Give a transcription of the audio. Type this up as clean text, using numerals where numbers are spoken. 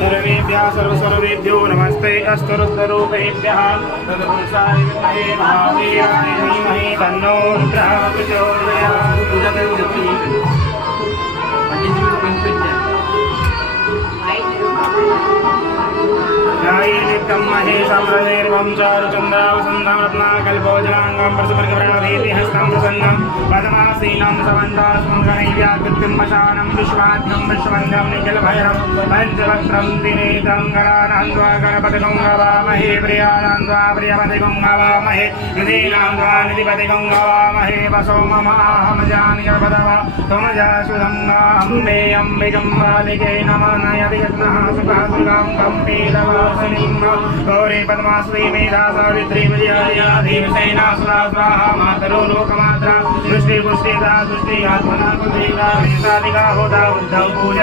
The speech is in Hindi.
सर्वेभ्यः सर्वसर्वेभ्यो नमस्ते अस्तुरुद्ररूपेभ्यः तदपुरुषाय विद्महे महावीराय धीमहि तन्नो रुद्रः प्रचोदयात्। नित्यं महेशं रविर्वं चारुचन्द्रावसन्तं रत्नाकल्पोजलाङ्गं प्रसुमर्गप्राभेति हस्तं प्रसन्नं पद्मासीनं समन्तास्मं गणैव्याकृतिं मशानं विश्वात्मं विश्ववन्दं निखिलभैरं पञ्चवक्त्रं दिनेतं गणानान्द्वा गणपतिगं गवामहे प्रियाणां द्वा प्रियपतिगं गवामहे निधीनां द्वा निधिपतिगं गवामहे वसो मम आहं जान्यर्पदवा त्वमजासुधं अम्बे अम्बिकं बालिके नमः नयति यत्नः सुखः सुगां कम्पीलवा गौरी पद्माश्री मेधा सावित्री विजया धीमसेना सुधा स्वाहा मातरो लोकमात्रा दृष्टि पुष्टिदा दृष्टि आत्मना बुद्धिदा होता बुद्धौ पूजा।